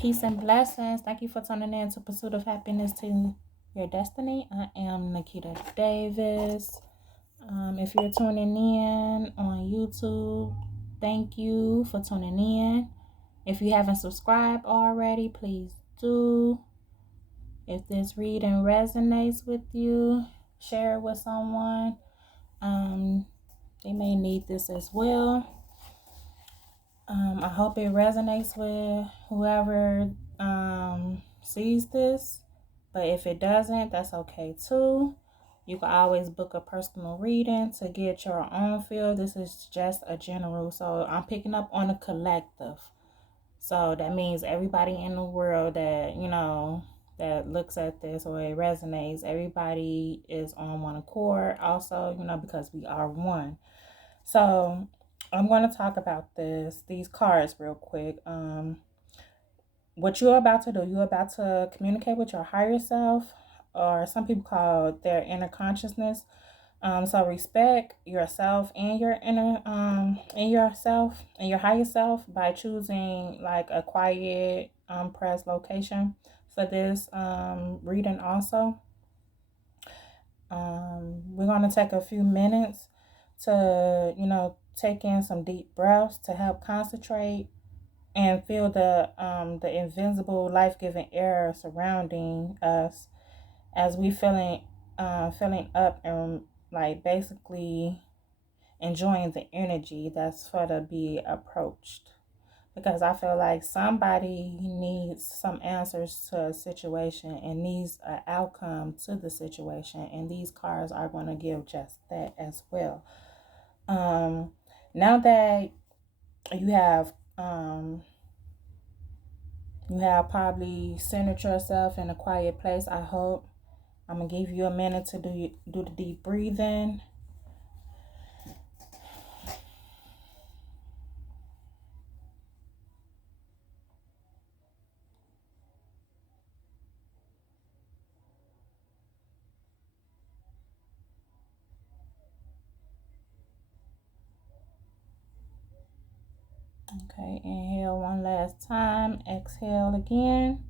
Peace and blessings. Thank you for tuning in to Pursuit of Happiness to Your Destiny. I am Nikita Davis. If you're tuning in on YouTube, thank you for tuning in. If you haven't subscribed already, please do. If this reading resonates with you, share it with someone. They may need this as well. I hope it resonates with whoever sees this. But if it doesn't, that's okay too. You can always book a personal reading to get your own feel. This is just a general. So I'm picking up on a collective. So that means everybody in the world that, that looks at this or it resonates, everybody is on one accord also, because we are one. So I'm going to talk about these cards real quick. What you're about to do, you're about to communicate with your higher self, or some people call it their inner consciousness. So respect yourself and your inner, and yourself and your higher self by choosing like a quiet, press location for this reading. Also, we're gonna take a few minutes to take in some deep breaths to help concentrate and feel the invincible life-giving air surrounding us as we filling up and like basically enjoying the energy that's for to be approached, because I feel like somebody needs some answers to a situation and needs an outcome to the situation, and these cards are going to give just that as well. Now that you have probably centered yourself in a quiet place, I hope. I'm going to give you a minute to do the deep breathing. Okay, inhale one last time. Exhale again.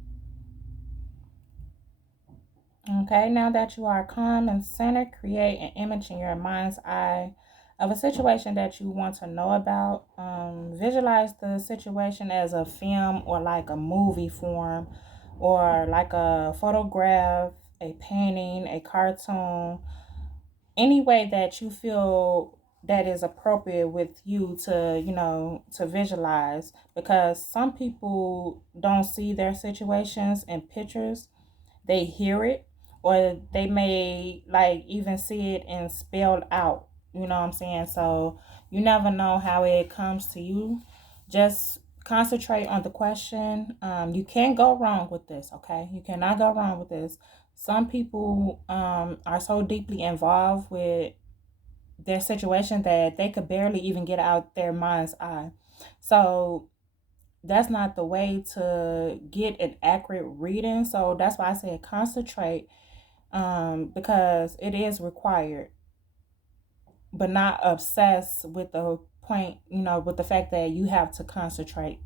Okay, now that you are calm and centered, create an image in your mind's eye of a situation that you want to know about. Visualize the situation as a film or like a movie form, or like a photograph, a painting, a cartoon, any way that you feel that is appropriate with you to visualize, because some people don't see their situations in pictures, they hear it, or they may like even see it and spelled out, you know what I'm saying? So you never know how it comes to you. Just concentrate on the question. You can't go wrong with this. Okay, you cannot go wrong with this. Some people are so deeply involved with their situation that they could barely even get out their mind's eye. So that's not the way to get an accurate reading. So that's why I said concentrate, because it is required, but not obsess with the point, with the fact that you have to concentrate.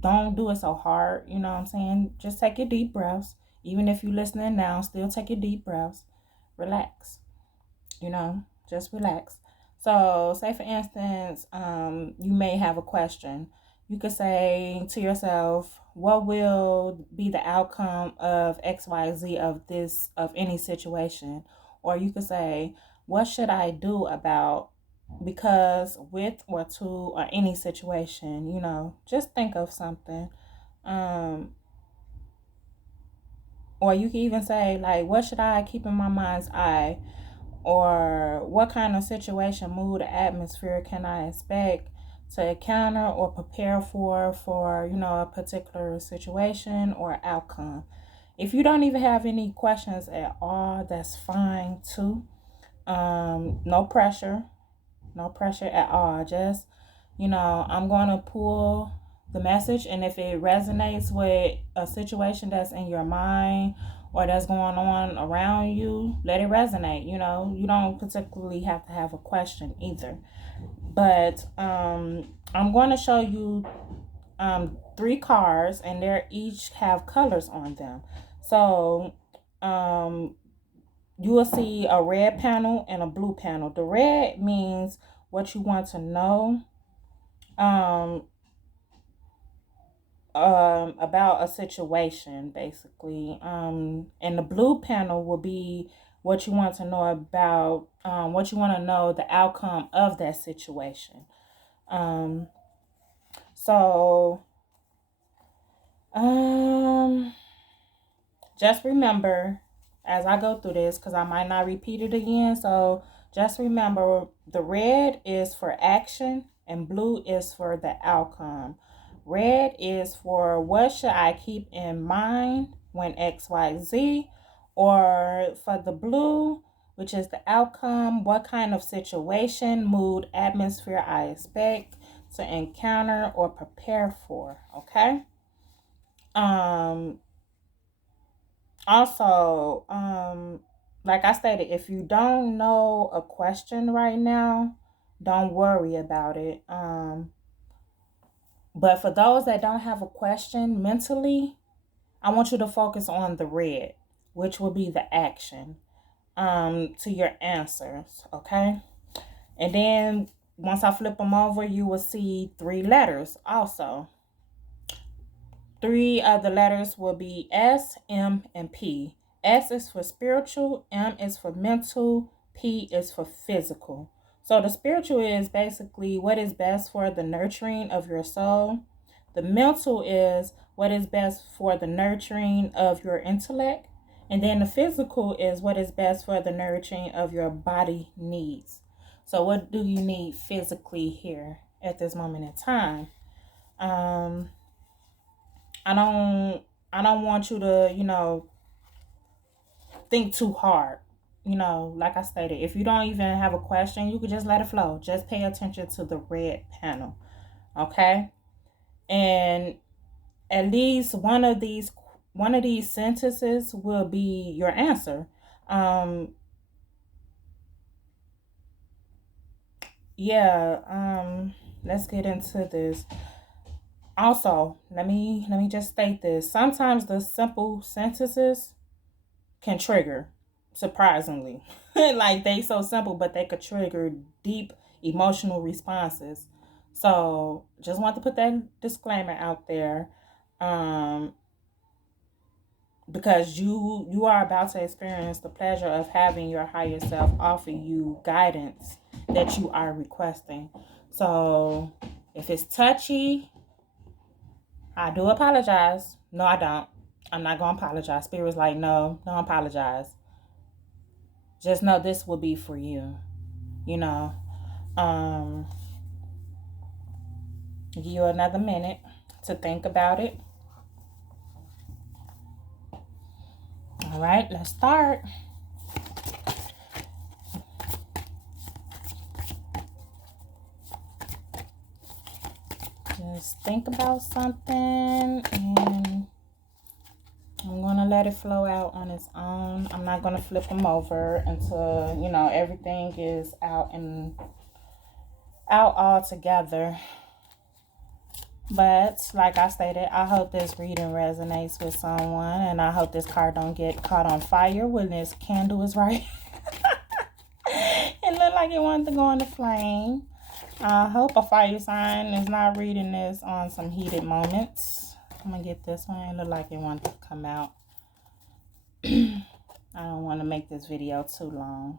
Don't do it so hard, you know what I'm saying? Just take your deep breaths. Even if you're listening now, still take your deep breaths. Relax, just relax. So say for instance, you may have a question. You could say to yourself, what will be the outcome of XYZ of any situation? Or you could say, what should I do about, because, with, or to, or any situation, just think of something. Um, or you can even say, like, what should I keep in my mind's eye? Or what kind of situation, mood, or atmosphere can I expect to encounter or prepare for a particular situation or outcome? If you don't even have any questions at all, that's fine too. No pressure. No pressure at all. Just, I'm going to pull the message, and if it resonates with a situation that's in your mind or that's going on around you, let it resonate. You don't particularly have to have a question either. But I'm going to show you three cards, and they each have colors on them. So you will see a red panel and a blue panel. The red means what you want to know um, about a situation, basically. And the blue panel will be what you want to know about, what you want to know the outcome of that situation. Um, so, um, just remember as I go through this, because I might not repeat it again. So just remember the red is for action and blue is for the outcome. Red is for what should I keep in mind when XYZ, or for the blue, which is the outcome, what kind of situation, mood, atmosphere I expect to encounter or prepare for. Okay. Um, Also, like I stated, if you don't know a question right now, don't worry about it. But for those that don't have a question mentally, I want you to focus on the red, which will be the action to your answers, okay? And then once I flip them over, you will see three letters also. Three of the letters will be S, M, and P. S is for spiritual, M is for mental, P is for physical. So the spiritual is basically what is best for the nurturing of your soul. The mental is what is best for the nurturing of your intellect. And then the physical is what is best for the nurturing of your body needs. So what do you need physically here at this moment in time? Um, I don't want you to, think too hard. Like I stated, if you don't even have a question, you could just let it flow. Just pay attention to the red panel. Okay? And at least one of these sentences will be your answer. Um yeah, let's get into this. Also, let me just state this. Sometimes the simple sentences can trigger, surprisingly. Like they so simple, but they could trigger deep emotional responses. So just want to put that disclaimer out there. Um, because you are about to experience the pleasure of having your higher self offer you guidance that you are requesting. So if it's touchy, I do apologize. No, I don't. I'm not gonna apologize. Spirit's like, no, don't apologize. Just know this will be for you. You know, um, give you another minute to think about it. All right, let's start. Just think about something, and I'm gonna let it flow out on its own. I'm not gonna flip them over until everything is out all together. But like I stated, I hope this reading resonates with someone, and I hope this card don't get caught on fire when this candle is right. It looked like it wanted to go in the flame. I hope a fire sign is not reading this on some heated moments. I'm gonna get this one. It looked like it wanted to come out. I don't want to make this video too long.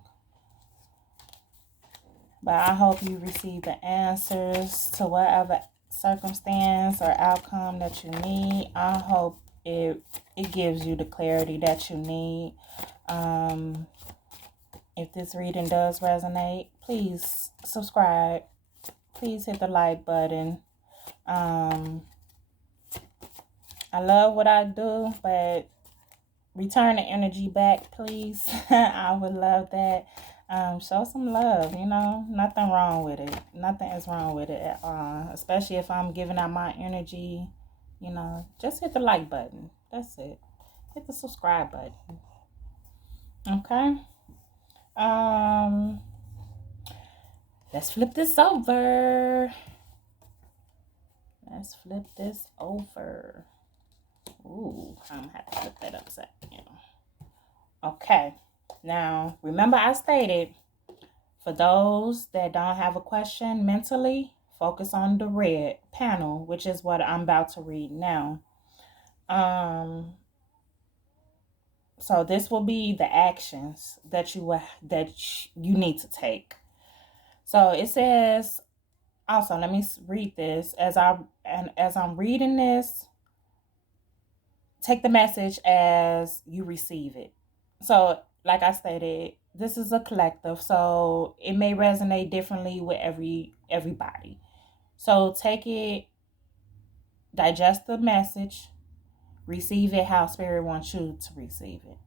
But I hope you receive the answers to whatever circumstance or outcome that you need. I hope it gives you the clarity that you need. If this reading does resonate, please subscribe. Please hit the like button. I love what I do, but return the energy back, please. I would love that. Show some love, nothing wrong with it. Nothing is wrong with it at all. Especially if I'm giving out my energy, just hit the like button. That's it. Hit the subscribe button. Okay. Let's flip this over. Let's flip this over. Ooh, I'm gonna have to flip that upside down. Okay. Now, remember I stated, for those that don't have a question mentally, focus on the red panel, which is what I'm about to read now. So this will be the actions that you need to take. So it says, also, let me read this as I'm reading this. Take the message as you receive it. So, like I stated, this is a collective, so it may resonate differently with everybody. So take it, digest the message, receive it how spirit wants you to receive it.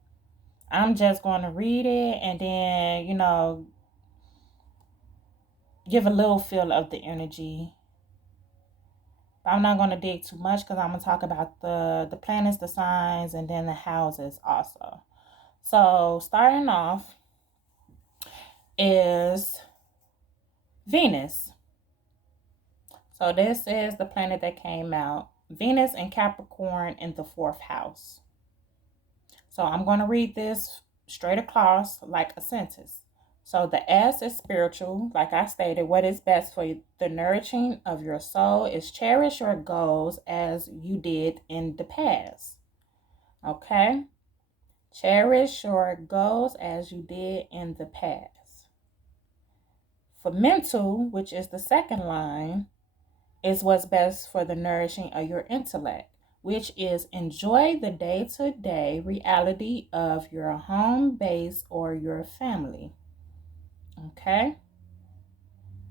I'm just going to read it and then, give a little feel of the energy. But I'm not going to dig too much because I'm going to talk about the planets, the signs, and then the houses also. So starting off is Venus. So this is the planet that came out. Venus and Capricorn in the 4th house. So I'm going to read this straight across like a sentence. So the S is spiritual. Like I stated, what is best for the nourishing of your soul is cherish your goals as you did in the past. Okay? Cherish your goals as you did in the past. For mental, which is the second line, is what's best for the nourishing of your intellect, which is enjoy the day-to-day reality of your home base or your family. Okay?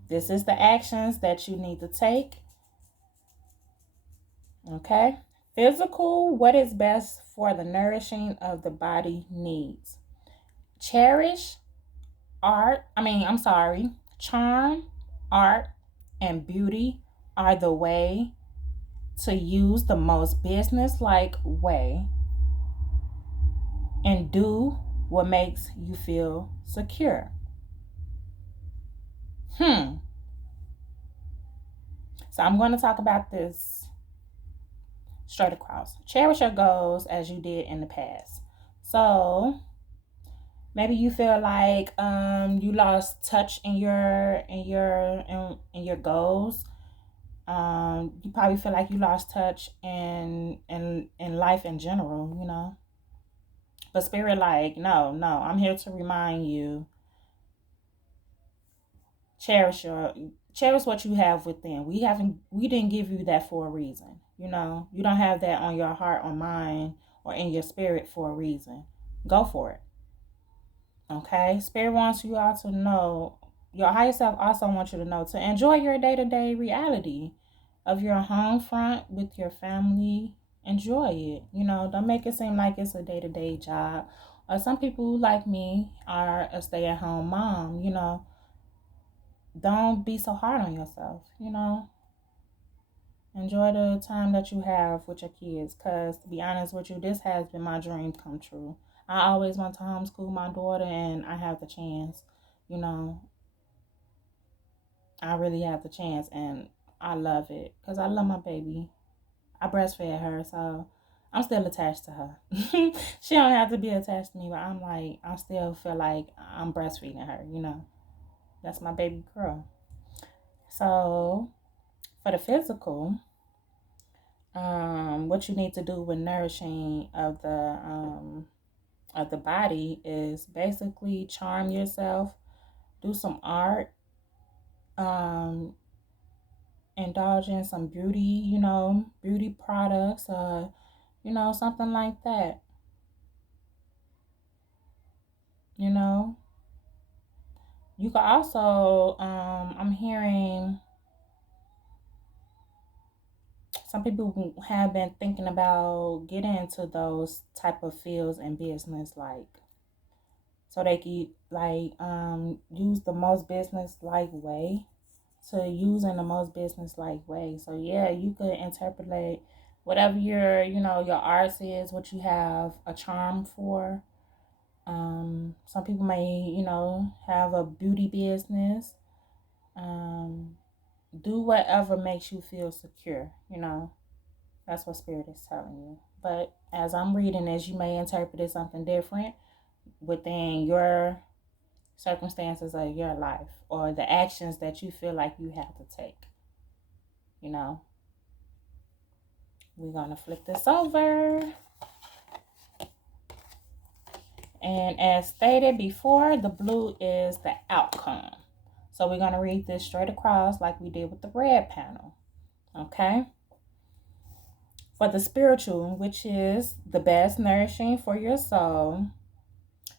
This is the actions that you need to take. Okay? Physical, what is best for the nourishing of the body needs. Cherish charm, art, and beauty are the way to use the most business-like way and do what makes you feel secure. So I'm going to talk about this straight across. Cherish your goals as you did in the past. So maybe you feel like you lost touch in your goals. You probably feel like you lost touch in life in general. But spirit, like, no, I'm here to remind you, cherish what you have within. We didn't give you that for a reason. You don't have that on your heart or mind or in your spirit for a reason. Go for it. Okay? Spirit wants you all to know, your higher self also wants you to know, to enjoy your day-to-day reality of your home front with your family. Enjoy it. Don't make it seem like it's a day-to-day job. Or some people like me are a stay-at-home mom. Don't be so hard on yourself. Enjoy the time that you have with your kids. Because to be honest with you, this has been my dream come true. I always want to homeschool my daughter, and I have the chance. I really have the chance, and I love it because I love my baby. I breastfed her, so I'm still attached to her. She don't have to be attached to me, but I still feel like I'm breastfeeding her. That's my baby girl. So for the physical, what you need to do with nourishing of the body is basically charm yourself, do some art, indulge in some beauty, beauty products, something like that. You could also, I'm hearing some people who have been thinking about getting into those type of fields in business, like, so they could use the most business like way to use in the most business like way. So yeah, you could interpolate whatever your arts is, what you have a charm for. Some people may have a beauty business. do whatever makes you feel secure. That's what Spirit is telling you. But as I'm reading this, you may interpret it something different within your circumstances of your life or the actions that you feel like you have to take. We're going to flip this over. And as stated before, the blue is the outcome. So we're going to read this straight across like we did with the red panel. Okay? For the spiritual, which is the best nourishing for your soul,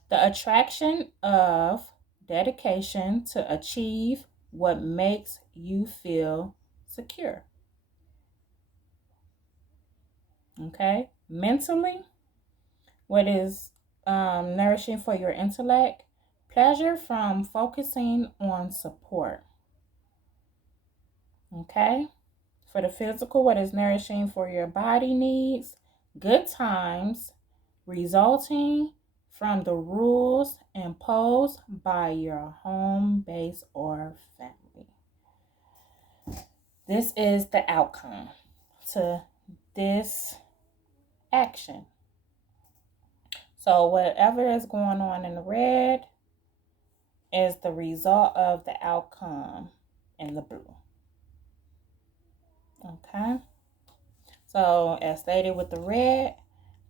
the attraction of dedication to achieve what makes you feel secure. Okay? Mentally, what is nourishing for your intellect? Pleasure from focusing on support. Okay? For the physical, what is nourishing for your body needs? Good times resulting from the rules imposed by your home base or family. This is the outcome to this action. So whatever is going on in the red is the result of the outcome in the blue. Okay? So as stated with the red,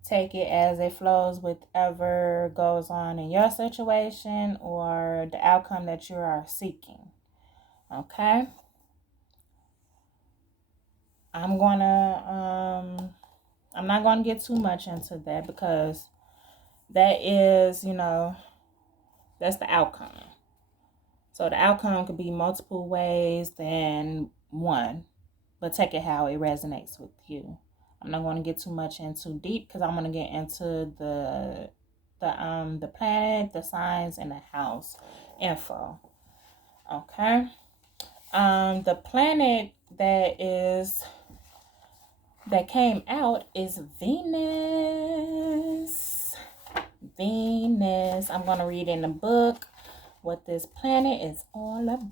take it as it flows with whatever goes on in your situation or the outcome that you are seeking. Okay? I'm not gonna get too much into that because that is, that's the outcome. So the outcome could be multiple ways than one, but take it how it resonates with you. I'm not going to get too much into deep because I'm going to get into the planet, the signs, and the house info. Okay. The planet that came out is Venus. Venus. I'm going to read in the book what this planet is all about.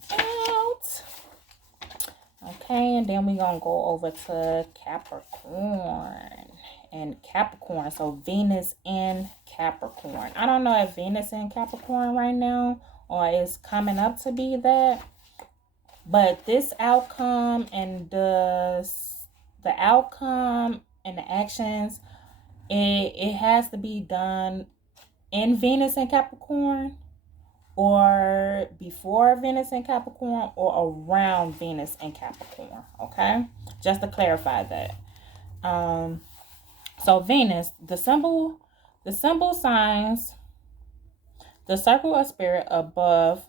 Okay, and then we're going to go over to Capricorn. And Capricorn, so Venus in Capricorn. I don't know if Venus in Capricorn right now or is coming up to be that. But this outcome and the outcome and the actions, it has to be done in Venus and Capricorn, or before Venus and Capricorn, or around Venus and Capricorn. Okay, just to clarify that. So Venus, the symbol signs the circle of spirit above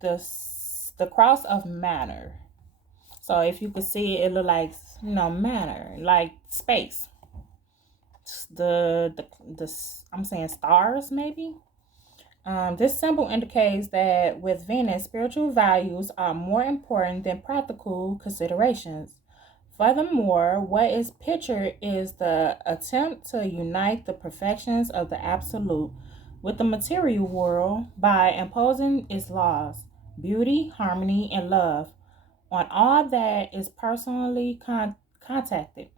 the cross of matter. So if you could see it, look like matter, like space. The I'm saying stars maybe. This symbol indicates that with Venus, spiritual values are more important than practical considerations. Furthermore, what is pictured is the attempt to unite the perfections of the absolute with the material world by imposing its laws, beauty, harmony, and love on all that is personally contacted.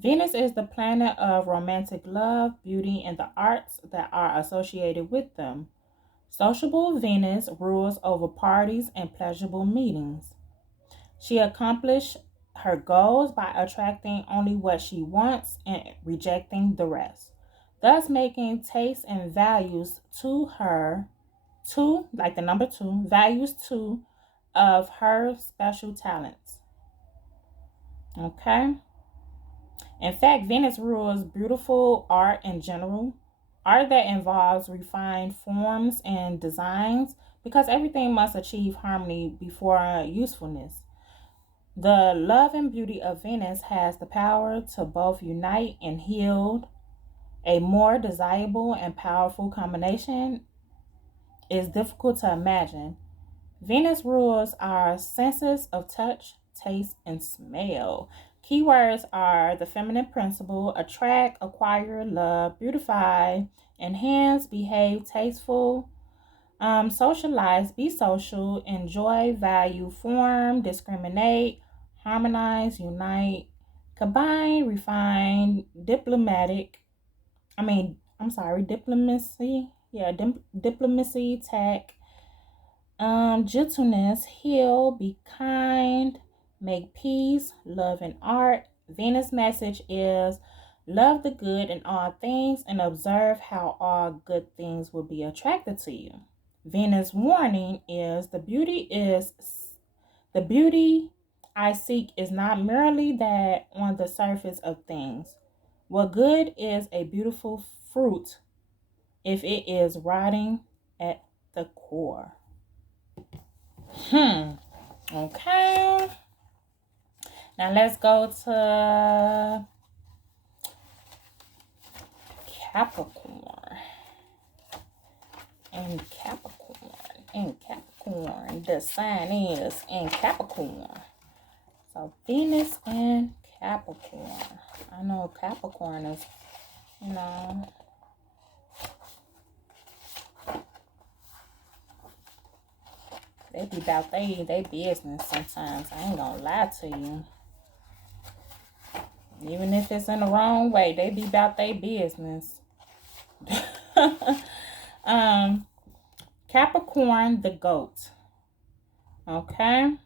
Venus is the planet of romantic love, beauty, and the arts that are associated with them. Sociable Venus rules over parties and pleasurable meetings. She accomplishes her goals by attracting only what she wants and rejecting the rest, thus making tastes and values like the number two, values two of her special talents. Okay? In fact, Venus rules beautiful art in general, art that involves refined forms and designs, because everything must achieve harmony before usefulness. The love and beauty of Venus has the power to both unite and heal. A more desirable and powerful combination is difficult to imagine. Venus rules our senses of touch, taste, and smell. Keywords are the feminine principle: attract, acquire, love, beautify, enhance, behave, tasteful, Socialize, be social, enjoy, value, form, discriminate, harmonize, unite, combine, refine, diplomacy. Yeah, diplomacy, tact, gentleness, heal, be kind, make peace, love and art. Venus message is love the good in all things and observe how all good things will be attracted to you. Venus warning is the beauty I seek is not merely that on the surface of things. What good is a beautiful fruit if it is rotting at the core? Okay. Now let's go to Capricorn. In Capricorn. The sign is in Capricorn. So Venus and Capricorn. I know Capricorn is, they be about they business sometimes. I ain't gonna lie to you. Even if it's in the wrong way, they be about their business. Capricorn, the goat. Okay.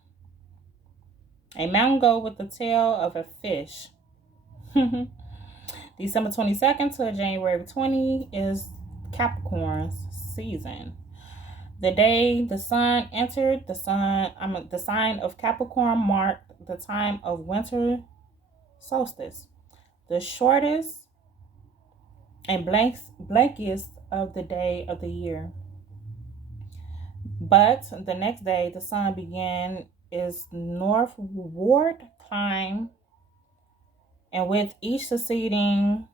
A mountain goat with the tail of a fish. December 22nd to January 20 is Capricorn's season. The day the sun entered the sign of Capricorn marked the time of winter solstice, the shortest and blankest of the day of the year. But the next day, the sun began its northward climb, and with each succeeding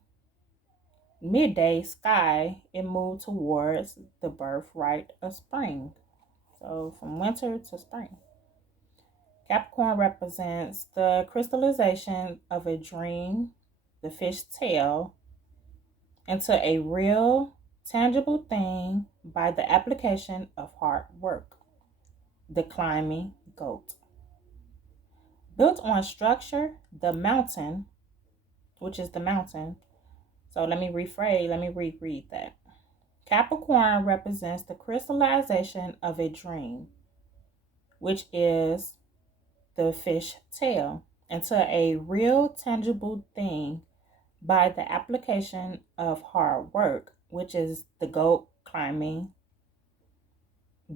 midday sky, it moved towards the birthright of spring. So from winter to spring. Capricorn represents the crystallization of a dream, the fish tail, into a real, tangible thing by the application of hard work. The climbing goat. Built on structure, the mountain, which is the mountain. So let me reread that. Capricorn represents the crystallization of a dream, which is the fish tail, into a real tangible thing by the application of hard work, which is the goat climbing.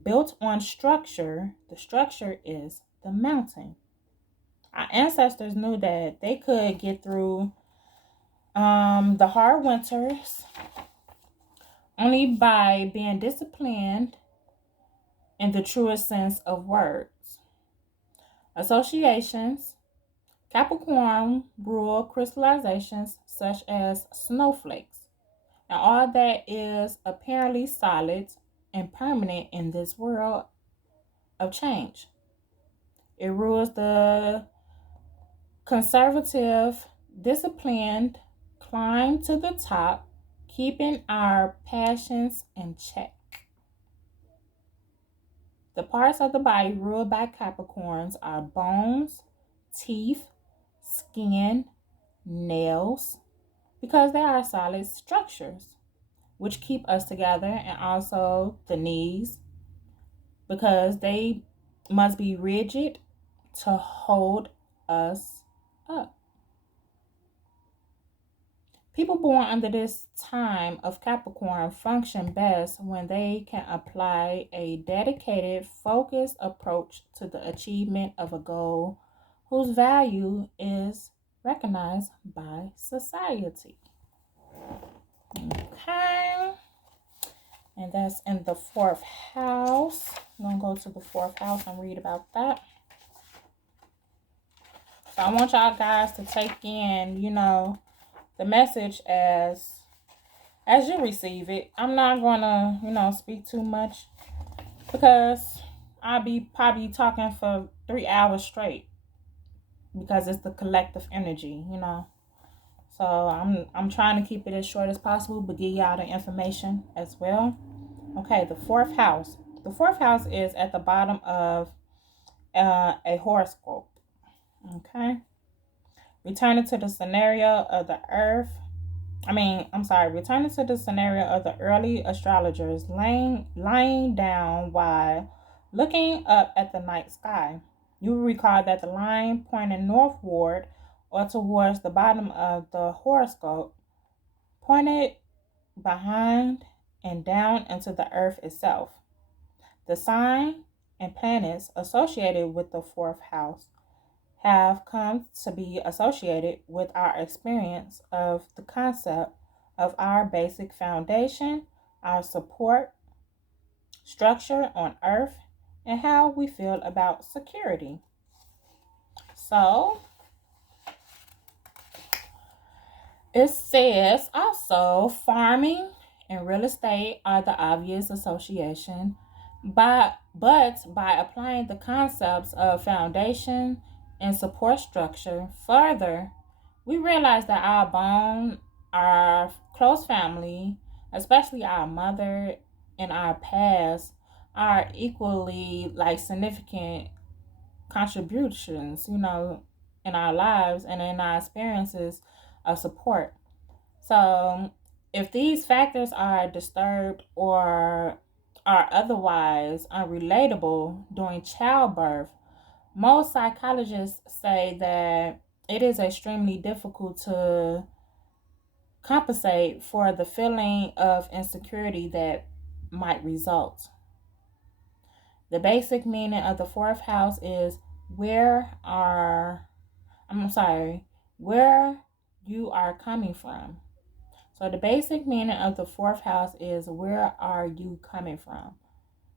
Built on structure, the structure is the mountain. Our ancestors knew that they could get through the hard winters only by being disciplined in the truest sense of words. Associations. Capricorn rule crystallizations such as snowflakes and all that is apparently solid and permanent in this world of change. It rules the conservative, disciplined climb to the top, keeping our passions in check. The parts of the body ruled by Capricorns are bones, teeth, skin, nails, because they are solid structures which keep us together, and also the knees because they must be rigid to hold us up. People born under this time of Capricorn function best when they can apply a dedicated, focused approach to the achievement of a goal whose value is recognized by society. Okay. And that's in the fourth house. I'm going to go to the fourth house and read about that. So I want y'all guys to take in, the message as you receive it. I'm not going to, speak too much because I'll be probably talking for 3 hours straight because it's the collective energy, So I'm trying to keep it as short as possible, but give y'all the information as well. Okay, the fourth house. The fourth house is at the bottom of a horoscope. Okay. Returning to the scenario of the earth. Returning to the scenario of the early astrologers lying down while looking up at the night sky. You will recall that the line pointing northward or towards the bottom of the horoscope pointed behind and down into the earth itself. The sign and planets associated with the fourth house have come to be associated with our experience of the concept of our basic foundation, our support structure on earth, and how we feel about security. So, it says also farming and real estate are the obvious association, but by applying the concepts of foundation and support structure further, we realize that our close family, especially our mother and our past, are equally like significant contributions, in our lives and in our experiences of support. So, if these factors are disturbed or are otherwise unrelatable during childbirth, most psychologists say that it is extremely difficult to compensate for the feeling of insecurity that might result. The basic meaning of the fourth house is where are I'm sorry, where you are coming from. So the basic meaning of the fourth house is where are you coming from?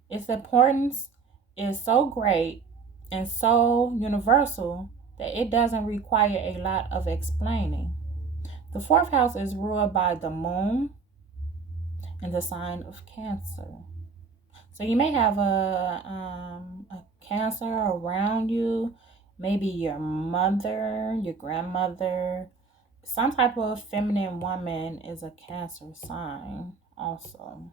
Its importance is so great and so universal that it doesn't require a lot of explaining. The fourth house is ruled by the moon in the sign of Cancer. So you may have a Cancer around you, maybe your mother, your grandmother, some type of feminine woman is a Cancer sign also.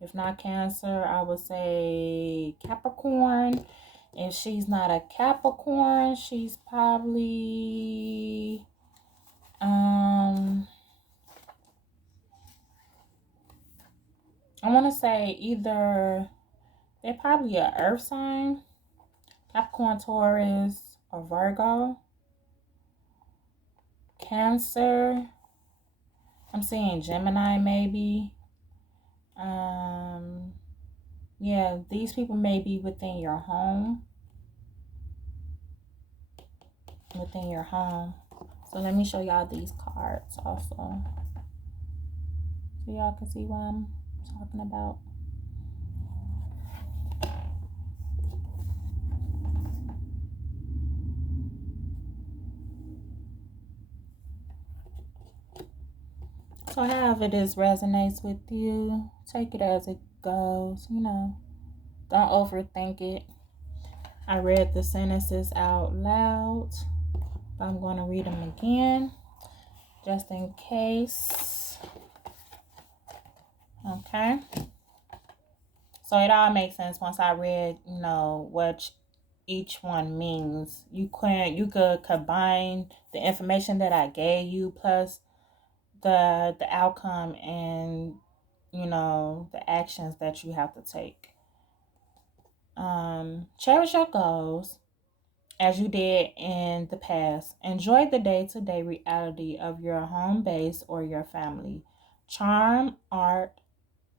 If not Cancer, I would say Capricorn. If she's not a Capricorn, she's probably I want to say either they're probably a earth sign, Capricorn, Taurus, or Virgo. Cancer, I'm seeing Gemini maybe. Yeah, these people may be within your home. Within your home. So let me show y'all these cards also. So y'all can see what I'm talking about. So however this resonates with you, take it as it goes, Don't overthink it. I read the sentences out loud. I'm going to read them again, just in case. Okay. So it all makes sense once I read, what each one means. You could combine the information that I gave you plus the outcome and the actions that you have to take. Cherish your goals as you did in the past. Enjoy the day-to-day reality of your home base or your family. Charm, art,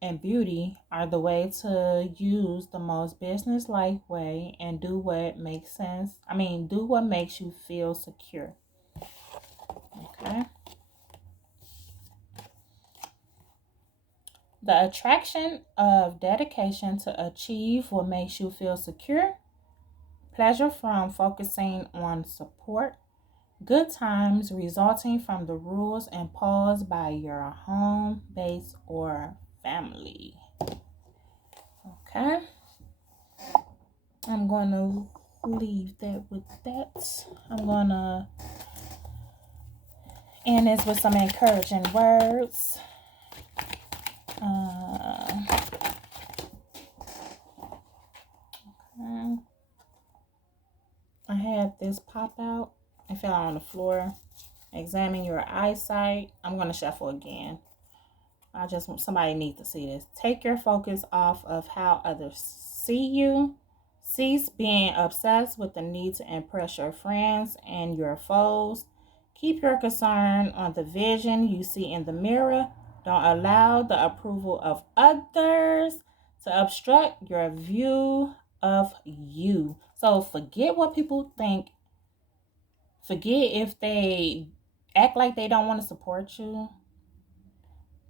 and beauty are the way to use the most business-like way and do what makes sense. Do what makes you feel secure. Okay. The attraction of dedication to achieve what makes you feel secure. Pleasure from focusing on support. Good times resulting from the rules imposed by your home base or family. Okay. I'm going to leave that with that. I'm going to end this with some encouraging words. had this pop out. It fell on the floor. Examine your eyesight. I'm going to shuffle again. Somebody needs to see this. Take your focus off of how others see you. Cease being obsessed with the need to impress your friends and your foes. Keep your concern on the vision you see in the mirror. Don't allow the approval of others to obstruct your view of you. So forget what people think. Forget if they act like they don't want to support you.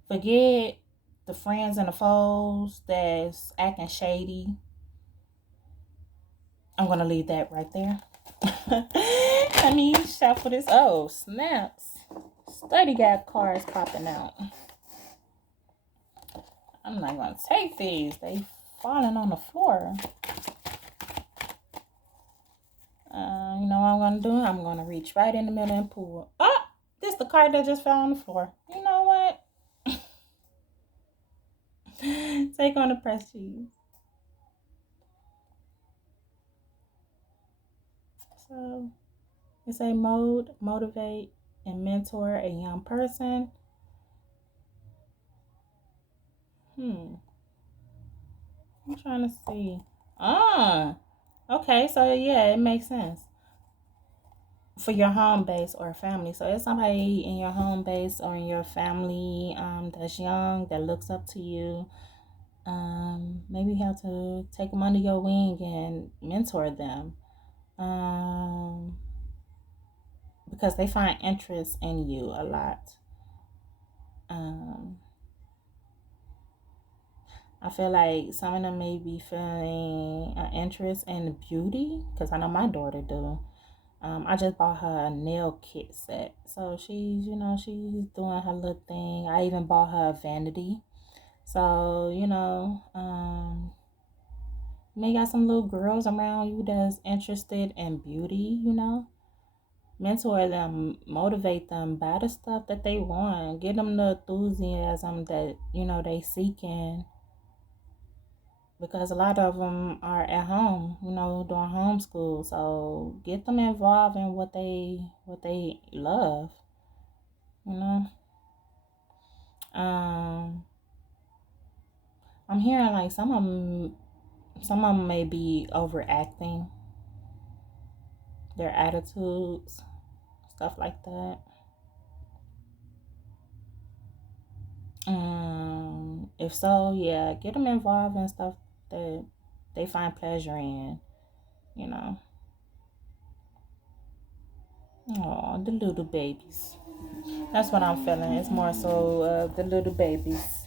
Forget the friends and the foes that's acting shady. I'm going to leave that right there. Let me shuffle this. Oh, snaps. Study got cards popping out. I'm not going to take these. They falling on the floor. You know what I'm going to do? I'm going to reach right in the middle and pull. Oh, this is the card that just fell on the floor. You know what? Take on the prestige. So, it's a motivate, and mentor a young person. I'm trying to see. Okay, so yeah, it makes sense for your home base or family. So it's somebody in your home base or in your family that's young, that looks up to you. Maybe you have to take them under your wing and mentor them. Because they find interest in you a lot. I feel like some of them may be feeling an interest in beauty, because I know my daughter do. I just bought her a nail kit set, so she's doing her little thing. I even bought her a vanity. So may got some little girls around you that's interested in beauty. Mentor them, motivate them, buy the stuff that they want, give them the enthusiasm that they seeking. Because a lot of them are at home, doing homeschool. So get them involved in what they love, you know. I'm hearing like some of them may be overacting their attitudes, stuff like that. If so, yeah, get them involved in stuff that they find pleasure in, you know. Oh, the little babies. That's what I'm feeling. It's more so the little babies.